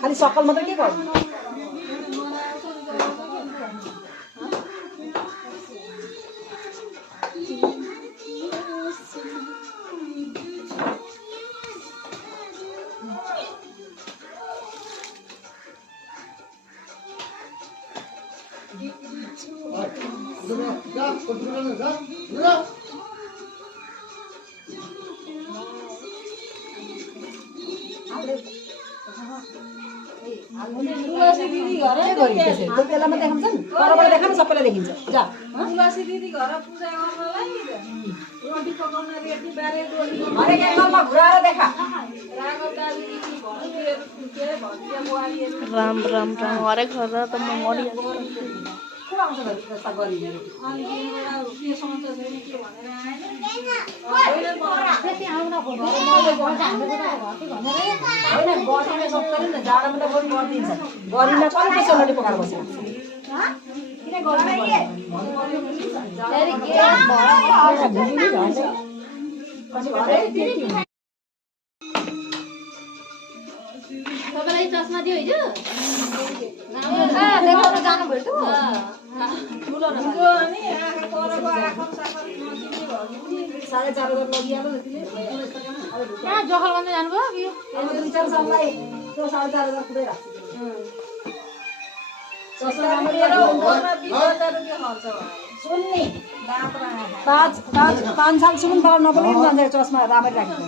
खाली सकल मात्रै के गर्नु बेलामा देखाउँछन् परबाट देखाउनु सबैलाई देखिन्छ जा तुलसी दिदी घर पूजा गर्नलाई रोटी पकाउन रेडी बारे डोली हरेक एङ्गलमा घुराएर देखा राघव दाजुले के भन्नुहरू के भन्छ बुहारीहरू राम राम राम हरेक घर त म मरिहाल्छु को आउँछ जस्ता गरिने अनि एउटा के समाचार छैन के भनेर होइन गर्नै सक्दैन नि जाडोमा त बरु गरिदिन्छ गरिन कहिले सेलरोटी पकाएर बसेर किन तपाईलाई चस्मा दियो हिजो देखाउन जानुभयो त ठुलो अनि आँखा परको आँखा साखर नचिन्ने भयो 4,500 लगिहाल्यो त्यतिले कहाँ जखल गर्न जानुभयो अब 2-4 साललाई त्यो 4,500 पुरै राख्छु चस्मा मेरो घरमा 20,000 रुपैयाँ खर्च भयो सुन्ने बाप्रा 5 सालसम्म त नबोली जान्छ चस्मा राम्ररी राख्नु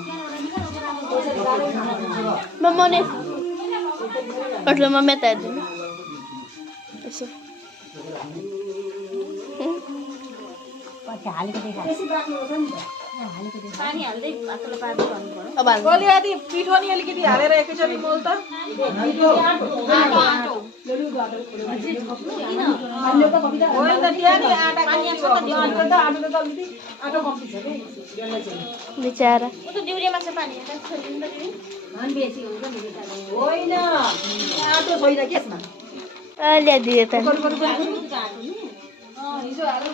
मम्मी मतलब मम्मी त हेर्दैन यसो पानी हाल्दै भातले पार्दै गर्नु पर्यो अब हाल्नु अलिकति पिठो नि अलिकति हालेर एकैचोटि मोल त होइन त त्यहाँ नि आँटा आँटा कम्ती छ कि बिचारा उ त दिउरेमा छ पानी छोडिदिनु त होइन आटो छैन केसमा अहिले दिए त हिजो हालेर